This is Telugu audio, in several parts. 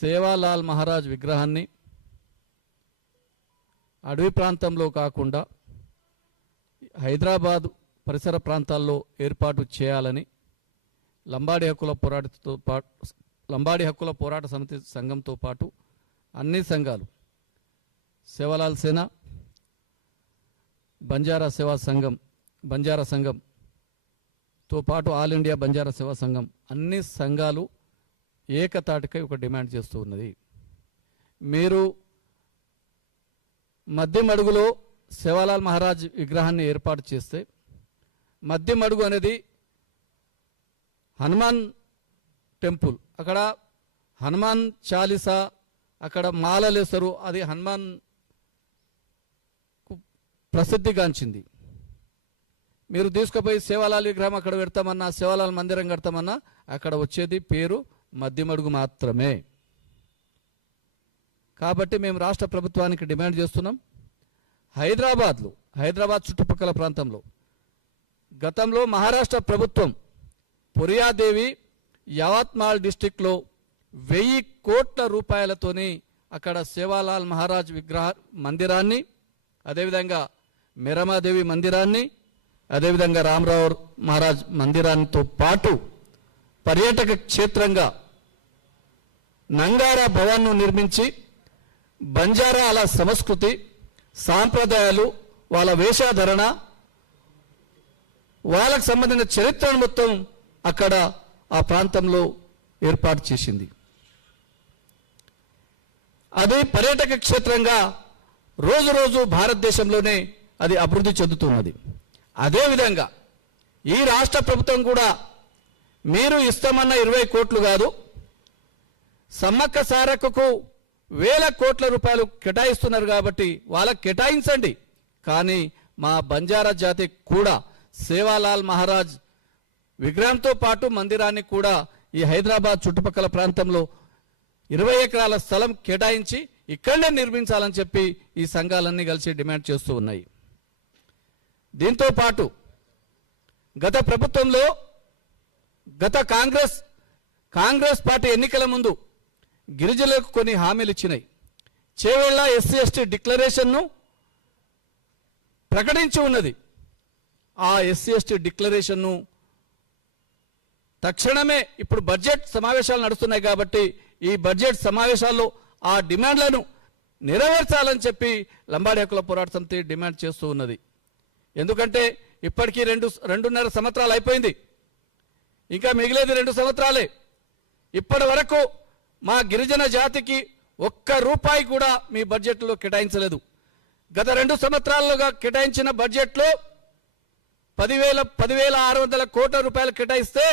సేవాలాల్ మహారాజ్ విగ్రహాన్ని అడవి ప్రాంతంలో కాకుండా హైదరాబాద్ పరిసర ప్రాంతాల్లో ఏర్పాటు చేయాలని లంబాడి హక్కుల పోరాట సమితి సంఘంతో పాటు అన్ని సంఘాలు సేవాలాల్ సేన, బంజారా సేవా సంఘం, బంజారా సంఘంతో పాటు ఆల్ ఇండియా బంజారా సేవా సంఘం అన్ని సంఘాలు ఏకతాటికై ఒక డిమాండ్ చేస్తూ ఉన్నది. మీరు మధ్యమడుగులో సేవాలాల్ మహారాజ్ విగ్రహాన్ని ఏర్పాటు చేస్తే, మధ్యమడుగు అనేది హనుమాన్ టెంపుల్, అక్కడ హనుమాన్ చాలీసా, అక్కడ మాలలేసరు, అది హనుమాన్ ప్రసిద్ధిగాంచింది. మీరు తీసుకుపోయి సేవాలాల్ విగ్రహం అక్కడ పెడతామన్నా, సేవాలాల్ మందిరం కడతామన్నా అక్కడ వచ్చేది పేరు మధ్యమడుగు మాత్రమే. కాబట్టి మేము రాష్ట్ర ప్రభుత్వానికి డిమాండ్ చేస్తున్నాం, హైదరాబాద్ చుట్టుపక్కల ప్రాంతంలో గతంలో మహారాష్ట్ర ప్రభుత్వం పురియాదేవి యావత్మాల్ డిస్టిక్లో 1000 కోట్ల రూపాయలతోని అక్కడ సేవాలాల్ మహారాజ్ విగ్రహ మందిరాన్ని, అదేవిధంగా మెరమాదేవి మందిరాన్ని, అదేవిధంగా రామరావు మహారాజ్ మందిరానితో పాటు పర్యాటక క్షేత్రంగా నంగారా భవన్ను నిర్మించి బంజారాల సంస్కృతి, సాంప్రదాయాలు, వాళ్ళ వేషాధరణ, వాళ్ళకు సంబంధించిన చరిత్రను మొత్తం అక్కడ ఆ ప్రాంతంలో ఏర్పాటు చేసింది. అదే పర్యాటక క్షేత్రంగా రోజు రోజు భారతదేశంలోనే అది అభివృద్ధి చెందుతున్నది. అదేవిధంగా ఈ రాష్ట్ర ప్రభుత్వం కూడా మీరు ఇస్తామన్న 20 కోట్లు కాదు, సమ్మక్క సారక్కకు 1000 కోట్ల రూపాయలు కేటాయిస్తున్నారు కాబట్టి వాళ్ళకి కేటాయించండి. కానీ మా బంజారా జాతి కూడా సేవాలాల్ మహారాజ్ విగ్రహంతో పాటు మందిరాన్ని కూడా ఈ హైదరాబాద్ చుట్టుపక్కల ప్రాంతంలో 20 ఎకరాల స్థలం కేటాయించి ఇక్కడనే నిర్మించాలని చెప్పి ఈ సంఘాలన్నీ కలిసి డిమాండ్ చేస్తూ ఉన్నాయి. దీంతో పాటు గత ప్రభుత్వంలో కాంగ్రెస్ పార్టీ ఎన్నికల ముందు గిరిజనులకు కొన్ని హామీలు ఇచ్చినాయి. చేవెళ్ళ SC/ST డిక్లరేషన్ను ప్రకటించి ఉన్నది. ఆ SC/ST డిక్లరేషన్ను తక్షణమే ఇప్పుడు బడ్జెట్ సమావేశాలు నడుస్తున్నాయి కాబట్టి ఈ బడ్జెట్ సమావేశాల్లో ఆ డిమాండ్లను నెరవేర్చాలని చెప్పి లంబాడి హక్కుల పోరాట సమితి డిమాండ్ చేస్తూ ఉన్నది. ఎందుకంటే ఇప్పటికీ 2.5 సంవత్సరాలు అయిపోయింది, ఇంకా మిగిలేది 2 సంవత్సరాలే. ఇప్పటి వరకు మా గిరిజన జాతికి ₹1 కూడా మీ బడ్జెట్లో కేటాయించలేదు. గత 2 సంవత్సరాలుగా కేటాయించిన బడ్జెట్లో 10,600 కోట్ల రూపాయలు కేటాయిస్తే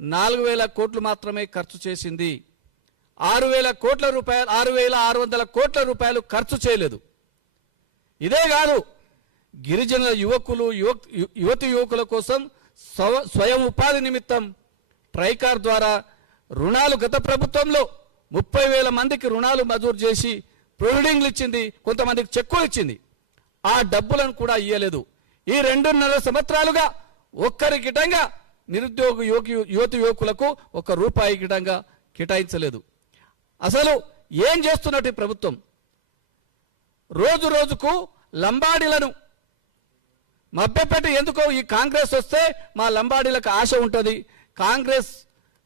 4,000 కోట్లు మాత్రమే ఖర్చు చేసింది. 6,600 కోట్ల రూపాయలు ఖర్చు చేయలేదు. ఇదే కాదు, గిరిజనుల యువకుల కోసం స్వయం ఉపాధి నిమిత్తం ట్రైకార్ ద్వారా రుణాలు గత ప్రభుత్వంలో 30,000 మందికి రుణాలు మంజూరు చేసి ప్రొవిడింగ్లు ఇచ్చింది, కొంతమందికి చెక్కులు ఇచ్చింది. ఆ డబ్బులను కూడా ఇయ్యలేదు. ఈ 2.5 సంవత్సరాలుగా ఒక్కరి గిటంగా నిరుద్యోగ యువకులకు ₹1 గిటంగా కేటాయించలేదు. అసలు ఏం చేస్తున్నట్టు ప్రభుత్వం? రోజు రోజుకు లంబాడీలను మభ్యపెట్టి, ఎందుకో ఈ కాంగ్రెస్ వస్తే మా లంబాడీలకు ఆశ ఉంటుంది, కాంగ్రెస్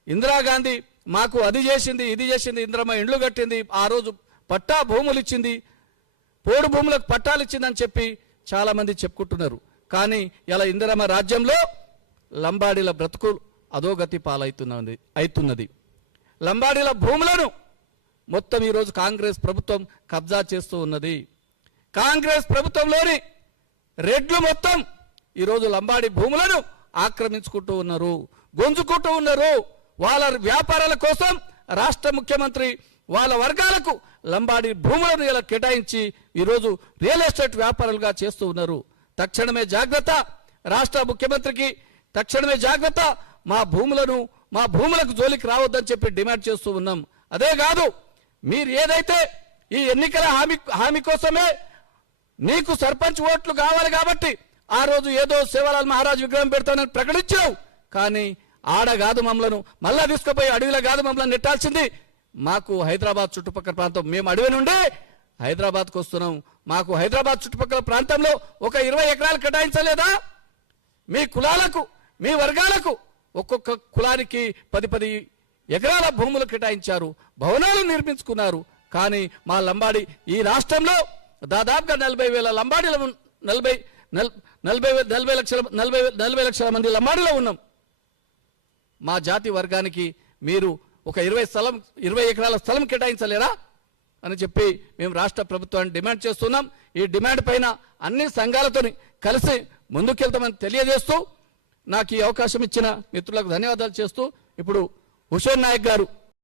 ఇందిరాగాంధీ మాకు అది చేసింది ఇది చేసింది, ఇందిరమ్మ ఇండ్లు కట్టింది, ఆ రోజు పట్టా భూములు ఇచ్చింది, పోడు భూములకు పట్టాలు ఇచ్చిందని చెప్పి చాలామంది చెప్పుకుంటున్నారు. కానీ ఇలా ఇందిరమ్మ రాజ్యంలో లంబాడీల బ్రతుకు అధోగతి పాలవుతున్నది. లంబాడీల భూములను మొత్తం ఈరోజు కాంగ్రెస్ ప్రభుత్వం కబ్జా చేస్తూ ఉన్నది. కాంగ్రెస్ ప్రభుత్వంలోని రెడ్లు మొత్తం ఈరోజు లంబాడి భూములను ఆక్రమించుకుంటూ ఉన్నారు, గొంజుకుంటూ ఉన్నారు. వాళ్ళ వ్యాపారాల కోసం రాష్ట్ర ముఖ్యమంత్రి వాళ్ళ వర్గాలకు లంబాడి భూములను ఇలా కేటాయించి ఈరోజు రియల్ ఎస్టేట్ వ్యాపారాలుగా చేస్తూ ఉన్నారు. తక్షణమే జాగ్రత్త, రాష్ట్ర ముఖ్యమంత్రికి తక్షణమే జాగ్రత్త, మా భూములకు జోలికి రావద్దని చెప్పి డిమాండ్ చేస్తూ ఉన్నాం. అదే కాదు, మీరు ఏదైతే ఈ ఎన్నికల హామీ కోసమే నీకు సర్పంచ్ ఓట్లు కావాలి కాబట్టి ఆ రోజు ఏదో సేవాలాల్ మహారాజ్ విగ్రహం పెడతానని ప్రకటించావు, కానీ ఆడ కాదు మమ్మలను మళ్ళా తీసుకుపోయి అడవిలో కాదు మమ్మల్ని నెట్టాల్సింది, మాకు హైదరాబాద్ చుట్టుపక్కల ప్రాంతం, మేము అడవి నుండి హైదరాబాద్కు వస్తున్నాం, మాకు హైదరాబాద్ చుట్టుపక్కల ప్రాంతంలో ఒక 20 ఎకరాలు కేటాయించలేదా? మీ కులాలకు, మీ వర్గాలకు ఒక్కొక్క కులానికి 10 ఎకరాల భూములు కేటాయించారు, భవనాలు నిర్మించుకున్నారు. కానీ మా లంబాడి ఈ రాష్ట్రంలో దాదాపుగా 40,000 లంబాడీలు, 40 లక్షల మంది లంబాడీలో ఉన్నాం. మా జాతి వర్గానికి మీరు ఒక 20 ఎకరాల స్థలం కేటాయించలేరా అని చెప్పి మేము రాష్ట్ర ప్రభుత్వాన్ని డిమాండ్ చేస్తున్నాం. ఈ డిమాండ్ పైన అన్ని సంఘాలతో కలిసి ముందుకెళ్తామని తెలియజేస్తూ నాకు ఈ అవకాశం ఇచ్చిన మిత్రులకు ధన్యవాదాలు చేస్తూ ఇప్పుడు హుసేన్ నాయక్ గారు